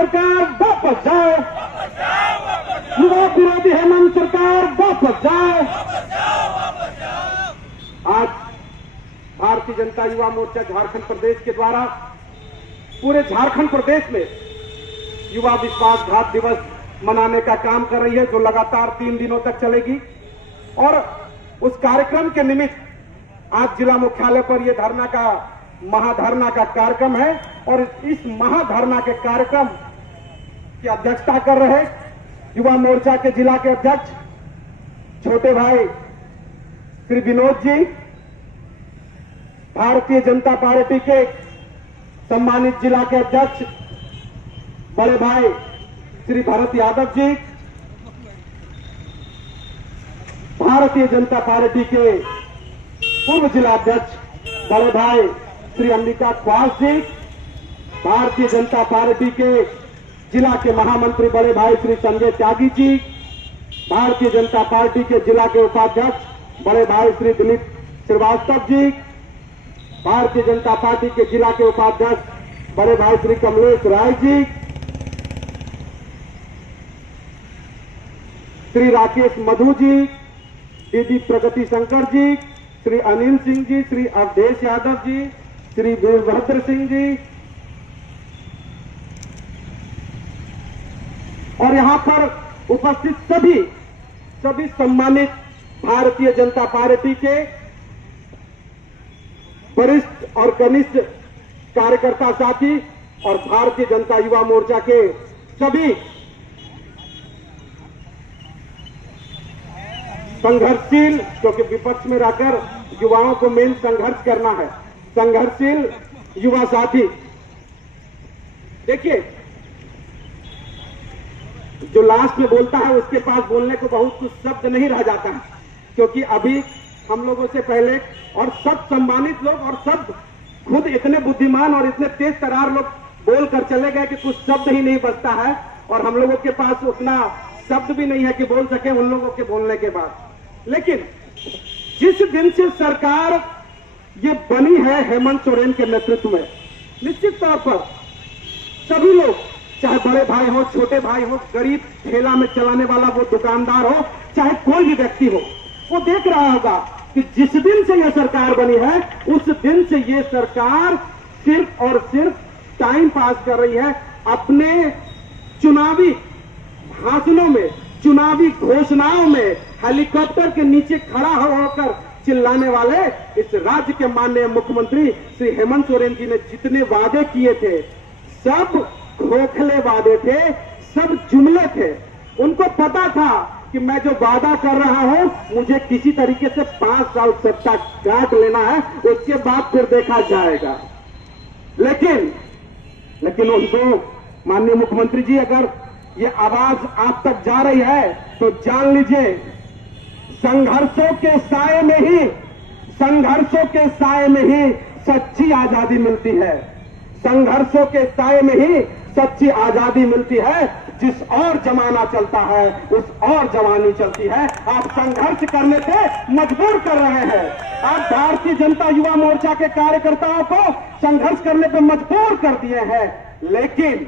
सरकार वापस जाओ, युवा विरोधी हेमंत सरकार वापस जाओ। आज भारतीय जनता युवा मोर्चा झारखंड प्रदेश के द्वारा पूरे झारखंड प्रदेश में युवा विश्वासघात दिवस मनाने का काम कर रही है, जो लगातार 3 दिनों तक चलेगी। और उस कार्यक्रम के निमित्त आज जिला मुख्यालय पर यह धरना का महाधरना का कार्यक्रम है और इस महाधरना के कार्यक्रम की अध्यक्षता कर रहे युवा मोर्चा के जिला के अध्यक्ष छोटे भाई श्री विनोद जी, भारतीय जनता पार्टी के सम्मानित जिला के अध्यक्ष बड़े भाई श्री भरत यादव जी, भारतीय जनता पार्टी के पूर्व जिला अध्यक्ष बड़े भाई श्री अंबिका क्वास जी, भारतीय जनता पार्टी के जिला के महामंत्री बड़े भाई श्री संजय त्यागी जी, भारतीय जनता पार्टी के जिला के उपाध्यक्ष बड़े भाई श्री दिलीप श्रीवास्तव जी, भारतीय जनता पार्टी के जिला के उपाध्यक्ष बड़े भाई श्री कमलेश राय जी, श्री राकेश मधु जी, दीदी प्रगति शंकर जी, श्री अनिल सिंह जी, श्री अवधेश यादव जी, श्री वीरभद्र सिंह जी और यहां पर उपस्थित सभी सम्मानित भारतीय जनता पार्टी के वरिष्ठ और कनिष्ठ कार्यकर्ता साथी और भारतीय जनता युवा मोर्चा के सभी संघर्षशील, क्योंकि विपक्ष में रहकर युवाओं को मेन संघर्ष करना है, संघर्षशील युवा साथी। देखिए, जो लास्ट में बोलता है उसके पास बोलने को बहुत कुछ शब्द नहीं रह जाता है, क्योंकि अभी हम लोगों से पहले और सब सम्मानित लोग और सब खुद इतने बुद्धिमान और इतने तेज तरार लोग बोलकर चले गए कि कुछ शब्द ही नहीं बचता है और हम लोगों के पास उतना शब्द भी नहीं है कि बोल सके उन लोगों के बोलने के बाद। लेकिन जिस दिन से सरकार ये बनी है हेमंत सोरेन के नेतृत्व में, निश्चित तौर पर सभी लोग, चाहे बड़े भाई हो, छोटे भाई हो, गरीब ठेला में चलाने वाला वो दुकानदार हो, चाहे कोई भी व्यक्ति हो, वो देख रहा होगा कि जिस दिन से यह सरकार बनी है उस दिन से ये सरकार सिर्फ और सिर्फ टाइम पास कर रही है। अपने चुनावी भाषणों में, चुनावी घोषणाओं में हेलीकॉप्टर के नीचे खड़ा होकर चिल्लाने वाले इस राज्य के माननीय मुख्यमंत्री श्री हेमंत सोरेन जी ने जितने वादे किए थे, सब खोखले वादे थे, सब जुमले थे। उनको पता था कि मैं जो वादा कर रहा हूं, मुझे किसी तरीके से 5 साल सत्ता काट लेना है, उसके बाद फिर देखा जाएगा। लेकिन उनको माननीय मुख्यमंत्री जी, अगर ये आवाज आप तक जा रही है तो जान लीजिए, संघर्षों के साए में ही सच्ची आजादी मिलती है। संघर्षों के साए में ही सच्ची आजादी मिलती है। जिस और जमाना चलता है उस और जवानी चलती है। आप संघर्ष करने पे मजबूर कर रहे हैं। आप भारतीय जनता युवा मोर्चा के कार्यकर्ताओं को संघर्ष करने पे मजबूर कर दिए हैं। लेकिन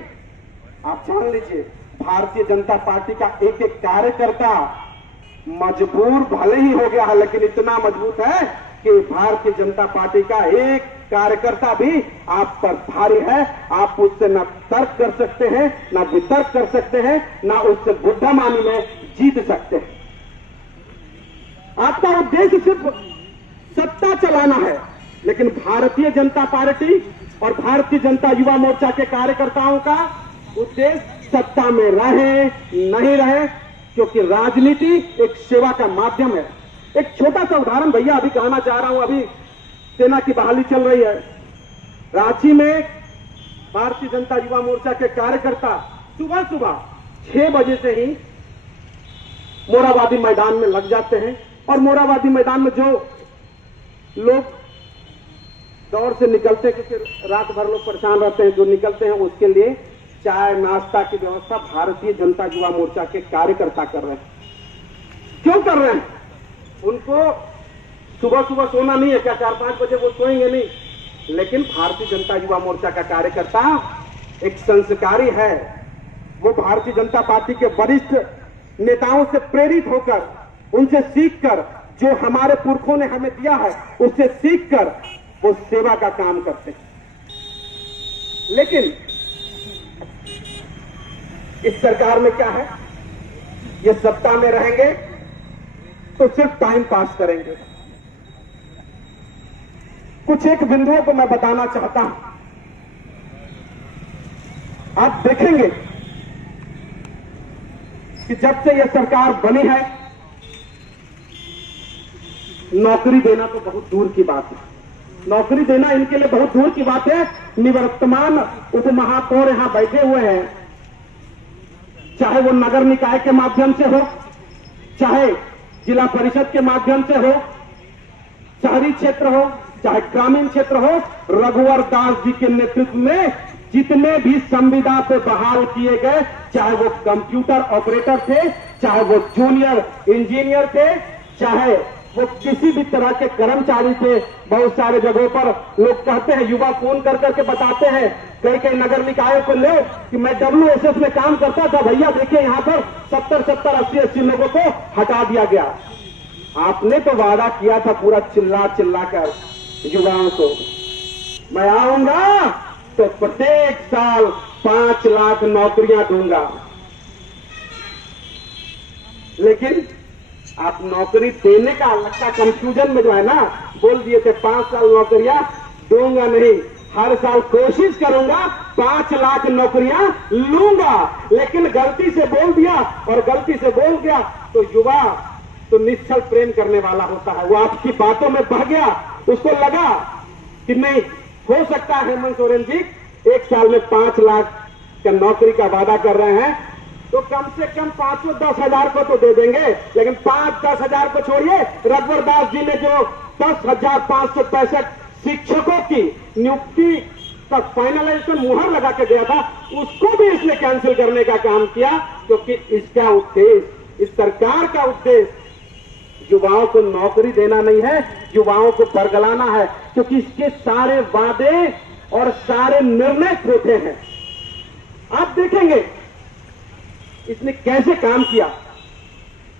आप जान लीजिए, भारतीय जनता पार्टी का एक एक कार्यकर्ता मजबूर भले ही हो गया है, लेकिन इतना मजबूत है कि भारतीय जनता पार्टी का एक कार्यकर्ता भी आप पर भारी है। आप उससे न तर्क कर सकते हैं, न वितर्क कर सकते हैं, न उससे बुद्धिमानी में जीत सकते हैं। आपका उद्देश्य सिर्फ सत्ता चलाना है, लेकिन भारतीय जनता पार्टी और भारतीय जनता युवा मोर्चा के कार्यकर्ताओं का उद्देश्य सत्ता में रहे नहीं रहे, क्योंकि राजनीति एक सेवा का माध्यम है। एक छोटा सा उदाहरण भैया अभी कहना चाह रहा हूं। अभी सेना की बहाली चल रही है रांची में। भारतीय जनता युवा मोर्चा के कार्यकर्ता सुबह 6 बजे से ही मोराबादी मैदान में लग जाते हैं और मोराबादी मैदान में जो लोग दौड़ से निकलते हैं, क्योंकि रात भर लोग परेशान रहते हैं, जो निकलते हैं उसके लिए चाय नाश्ता की व्यवस्था भारतीय जनता युवा मोर्चा के कार्यकर्ता कर रहे हैं। क्यों कर रहे हैं? उनको सुबह सोना नहीं है क्या? 4-5 बजे वो सोएंगे नहीं। लेकिन भारतीय जनता युवा मोर्चा का कार्यकर्ता एक संस्कारी है, वो भारतीय जनता पार्टी के वरिष्ठ नेताओं से प्रेरित होकर, उनसे सीखकर, जो हमारे पुरखों ने हमें दिया है उससे सीखकर वो सेवा का काम करते हैं। लेकिन इस सरकार में क्या है, ये सत्ता में रहेंगे तो सिर्फ टाइम पास करेंगे। कुछ एक बिंदुओं को मैं बताना चाहता हूं। आप देखेंगे कि जब से यह सरकार बनी है, नौकरी देना तो बहुत दूर की बात है। नौकरी देना इनके लिए बहुत दूर की बात है। निवर्तमान उप महापौर यहां बैठे हुए हैं, चाहे वो नगर निकाय के माध्यम से हो, चाहे जिला परिषद के माध्यम से हो, शहरी क्षेत्र हो, चाहे ग्रामीण क्षेत्र हो, रघुवर दास जी के नेतृत्व में जितने भी संविदा पे बहाल किए गए, चाहे वो कंप्यूटर ऑपरेटर थे, चाहे वो जूनियर इंजीनियर थे, चाहे वो किसी भी तरह के कर्मचारी थे। बहुत सारे जगहों पर लोग कहते हैं, युवा फोन कर करके बताते हैं कई कई नगर निकायों को ले कि मैं WSS में काम करता था, भैया देखिए यहां पर 70-70, 80-80 लोगों को हटा दिया गया। आपने तो वादा किया था पूरा चिल्ला चिल्ला कर युवाओं को, मैं आऊंगा तो प्रत्येक साल 5 लाख नौकरियां दूंगा। लेकिन आप नौकरी देने का लगता कंफ्यूजन में जो है ना, बोल दिए थे 5 साल नौकरियां दूंगा नहीं, हर साल कोशिश करूंगा 5 लाख नौकरियां लूंगा। लेकिन गलती से बोल दिया और गलती से बोल गया तो युवा तो निश्चल प्रेम करने वाला होता है, वो आपकी बातों में बह गया। उसको लगा कि नहीं हो सकता है हेमंत सोरेन जी 1 साल में 5 लाख का नौकरी का वादा कर रहे हैं, तो कम से कम 510 हजार को तो दे देंगे। लेकिन 5-10 हजार को छोड़िए, रघुवर दास जी ने जो 10,565 शिक्षकों की नियुक्ति का फाइनलाइजेशन मुहर लगा के दिया था, उसको भी इसने कैंसिल करने का काम किया। क्योंकि इसका उद्देश्य, इस सरकार का उद्देश्य युवाओं को नौकरी देना नहीं है, युवाओं को बरगलाना है। क्योंकि इसके सारे वादे और सारे निर्णय खोटे हैं। आप देखेंगे इसने कैसे काम किया,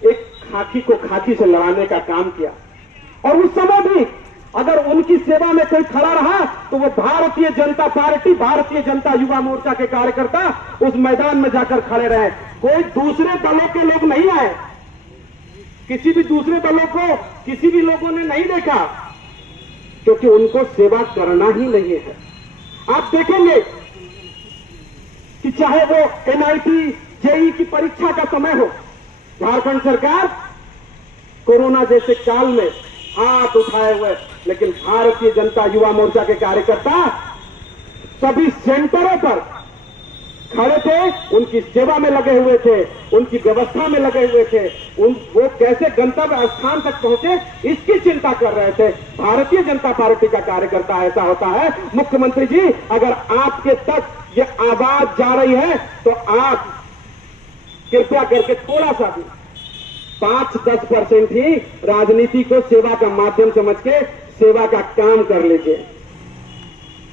एक खाकी को खाकी से लड़ाने का काम किया। और उस समय भी अगर उनकी सेवा में कोई खड़ा रहा तो वो भारतीय जनता पार्टी, भारतीय जनता युवा मोर्चा के कार्यकर्ता उस मैदान में जाकर खड़े रहे। कोई दूसरे दलों के लोग नहीं आए, किसी भी दूसरे दलों को किसी भी लोगों ने नहीं देखा, क्योंकि उनको सेवा करना ही नहीं है। आप देखेंगे कि चाहे वो NIT JEE की परीक्षा का समय हो, झारखंड सरकार कोरोना जैसे काल में हाथ उठाए हुए, लेकिन भारतीय जनता युवा मोर्चा के कार्यकर्ता सभी सेंटरों पर खड़े थे, उनकी सेवा में लगे हुए थे, उनकी व्यवस्था में लगे हुए थे। वो कैसे गंतव्य स्थान तक पहुंचे इसकी चिंता कर रहे थे। भारतीय जनता पार्टी का कार्यकर्ता ऐसा होता है। मुख्यमंत्री जी, अगर आपके तक ये आवाज जा रही है तो आप कृपया करके थोड़ा सा भी 5-10% ही राजनीति को सेवा का माध्यम समझ के सेवा का काम कर लीजिए।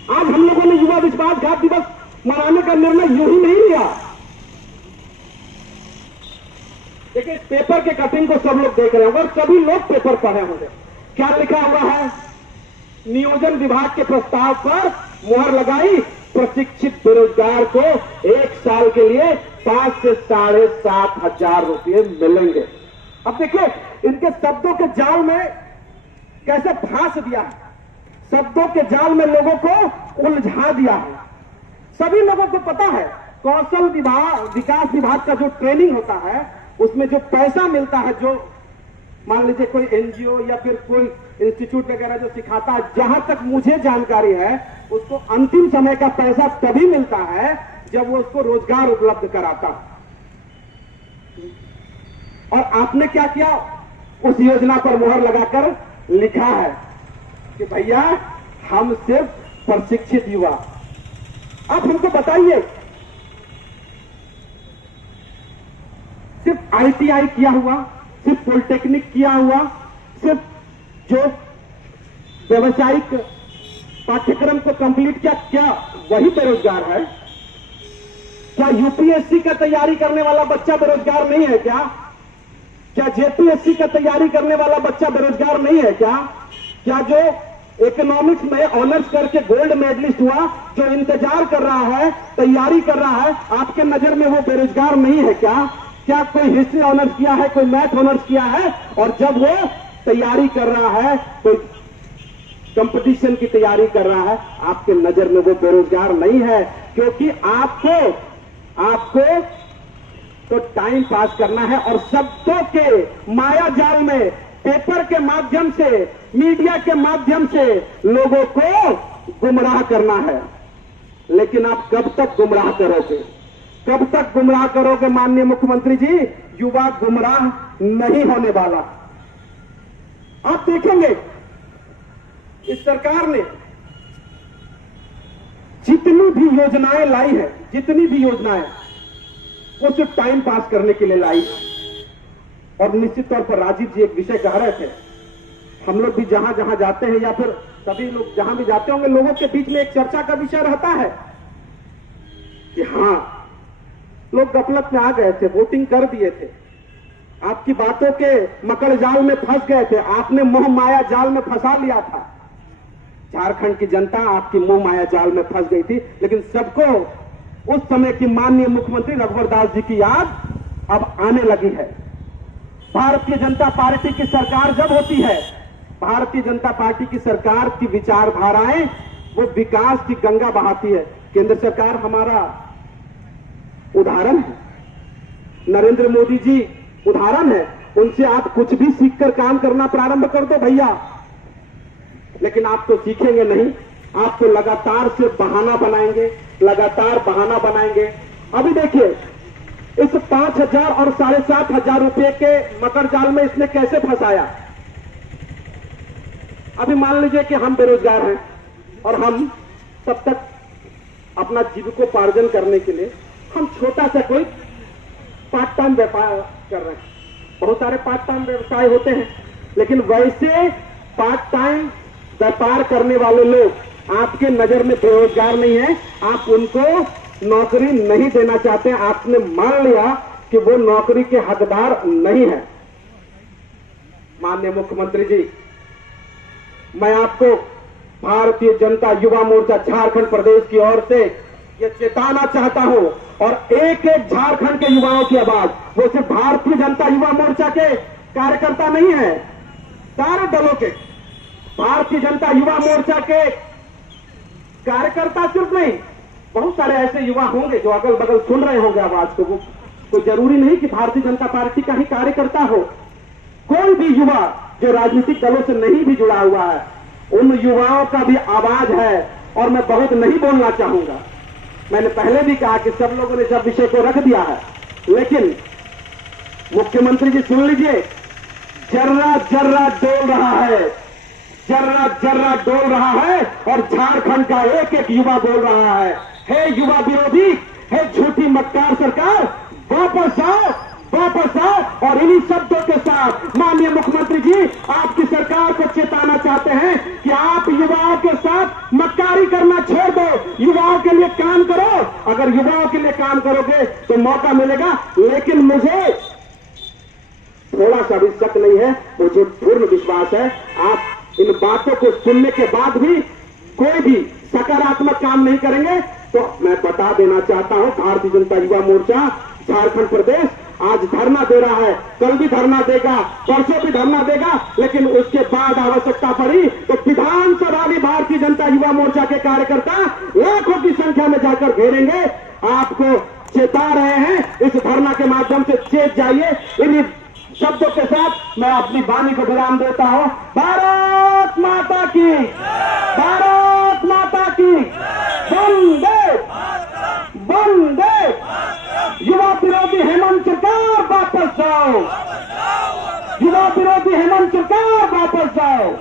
आज हम लोगों ने युवा विश्वासघात दिवस मनाने का निर्णय यूं ही नहीं लिया। देखिए, पेपर के कटिंग को सब लोग देख रहे होंगे और सभी लोग पेपर पढ़े होंगे। क्या लिखा हुआ है? नियोजन विभाग के प्रस्ताव पर मुहर लगाई, प्रशिक्षित बेरोजगार को 1 साल के लिए 5 से 7,500 रुपये मिलेंगे। अब देखिए, इनके शब्दों के जाल में कैसे फांस दिया है, शब्दों के जाल में लोगों को उलझा दिया है। सभी लोगों को पता है कौशल विभाग, विकास विभाग का जो ट्रेनिंग होता है उसमें जो पैसा मिलता है, जो मान लीजिए कोई NGO या फिर कोई इंस्टीट्यूट वगैरह जो सिखाता है, जहां तक मुझे जानकारी है उसको अंतिम समय का पैसा तभी मिलता है जब वो उसको रोजगार उपलब्ध कराता है। और आपने क्या किया, उस योजना पर मुहर लगाकर लिखा है कि भैया हम सिर्फ प्रशिक्षित युवा। आप हमको बताइए, सिर्फ ITI किया हुआ, सिर्फ पॉलिटेक्निक किया हुआ, सिर्फ जो व्यावसायिक पाठ्यक्रम को कंप्लीट किया, क्या वही बेरोजगार है? क्या यूपीएससी का तैयारी करने वाला बच्चा बेरोजगार नहीं है क्या? क्या जेपीएससी का तैयारी करने वाला बच्चा बेरोजगार नहीं है क्या? क्या जो इकोनॉमिक्स में ऑनर्स करके गोल्ड मेडलिस्ट हुआ, जो इंतजार कर रहा है, तैयारी कर रहा है, आपके नजर में वो बेरोजगार नहीं है क्या? क्या कोई हिस्ट्री ऑनर्स किया है, कोई मैथ ऑनर्स किया है और जब वो तैयारी कर रहा है, कोई कंपटीशन की तैयारी कर रहा है, आपके नजर में वो बेरोजगार नहीं है? क्योंकि आपको तो टाइम पास करना है और शब्दों के माया जाल में, पेपर के माध्यम से, मीडिया के माध्यम से लोगों को गुमराह करना है। लेकिन आप कब तक गुमराह करोगे? कब तक गुमराह करोगे माननीय मुख्यमंत्री जी? युवा गुमराह नहीं होने वाला। आप देखेंगे इस सरकार ने जितनी भी योजनाएं लाई है, जितनी भी योजनाएं, वो सिर्फ टाइम पास करने के लिए लाई है। और निश्चित तौर पर राजीव जी एक विषय कह रहे थे, हम लोग भी जहां जहां जाते हैं या फिर सभी लोग जहां भी जाते होंगे, लोगों के बीच में एक चर्चा का विषय रहता है कि हां, लोग गफलत में आ गए थे, वोटिंग कर दिए थे, आपकी बातों के मकड़ जाल में फंस गए थे, आपने मोह माया जाल में फंसा लिया था। झारखंड की जनता आपकी मोह माया जाल में फंस गई थी, लेकिन सबको उस समय की माननीय मुख्यमंत्री रघुवर दास जी की याद अब आने लगी है। भारतीय जनता पार्टी की सरकार जब होती है, भारतीय जनता पार्टी की सरकार की विचारधाराएं वो विकास की गंगा बहाती है। केंद्र सरकार हमारा उदाहरण है, नरेंद्र मोदी जी उदाहरण है, उनसे आप कुछ भी सीखकर काम करना प्रारंभ कर दो भैया। लेकिन आप तो सीखेंगे नहीं, आप तो लगातार से बहाना बनाएंगे, लगातार बहाना बनाएंगे। अभी देखिए, इस 5,000 और 7,500 रुपए के मकर जाल में इसने कैसे फंसाया। अभी मान लीजिए कि हम बेरोजगार हैं और हम तब तक अपना जीविकोपार्जन करने के लिए हम छोटा सा कोई पार्ट टाइम व्यापार कर रहे हैं। बहुत सारे पार्ट टाइम व्यवसाय होते हैं, लेकिन वैसे पार्ट टाइम व्यापार करने वाले लोग आपके नजर में बेरोजगार नहीं है, आप उनको नौकरी नहीं देना चाहते। आपने मान लिया कि वो नौकरी के हकदार नहीं है। माननीय मुख्यमंत्री जी, मैं आपको भारतीय जनता युवा मोर्चा झारखंड प्रदेश की ओर से ये चेताना चाहता हूं, और एक एक झारखंड के युवाओं की आवाज, वो सिर्फ भारतीय जनता युवा मोर्चा के कार्यकर्ता नहीं है, सारे दलों के, भारतीय जनता युवा मोर्चा के कार्यकर्ता सिर्फ नहीं, बहुत सारे ऐसे युवा होंगे जो अगल बगल सुन रहे होंगे आवाज को। वो कोई जरूरी नहीं कि भारतीय जनता पार्टी का ही कार्यकर्ता हो, कोई भी युवा जो राजनीतिक दलों से नहीं भी जुड़ा हुआ है, उन युवाओं का भी आवाज है। और मैं बहुत नहीं बोलना चाहूंगा, मैंने पहले भी कहा कि सब लोगों ने सब विषय को रख दिया है, लेकिन मुख्यमंत्री जी सुन लीजिए, जर्रा जर्रा डोल रहा है, जर्रा जर्रा डोल रहा है, और झारखंड का एक एक युवा बोल रहा है, हे युवा विरोधी, हे झूठी मक्कार सरकार, वापस आओ, वापस आओ। और इन्हीं शब्दों के साथ माननीय मुख्यमंत्री जी आपकी सरकार को चेताना चाहते हैं कि आप युवाओं के साथ मक्कारी करना छोड़ दो, युवाओं के लिए काम करो। अगर युवाओं के लिए काम करोगे तो मौका मिलेगा, लेकिन मुझे थोड़ा सा भी शक नहीं है, मुझे पूर्ण विश्वास है आप इन बातों को सुनने के बाद भी कोई भी सकारात्मक काम नहीं करेंगे। तो मैं बता देना चाहता हूं, भारतीय जनता युवा मोर्चा झारखंड प्रदेश आज धरना दे रहा है, कल भी धरना देगा, परसों भी धरना देगा, लेकिन उसके बाद आवश्यकता पड़ी तो विधानसभा में भारतीय जनता युवा मोर्चा के कार्यकर्ता लाखों की संख्या में जाकर घेरेंगे। आपको चेता रहे हैं, इस धरना के माध्यम से चेत जाइए। इन्हीं शब्दों के साथ मैं अपनी वाणी को विराम देता हूं। भारत माता की, भारत माता की, वंदे वंदे। युवा विरोधी हेमंत सरकार वापस जाओ, युवा विरोधी हेमंत सरकार वापस जाओ।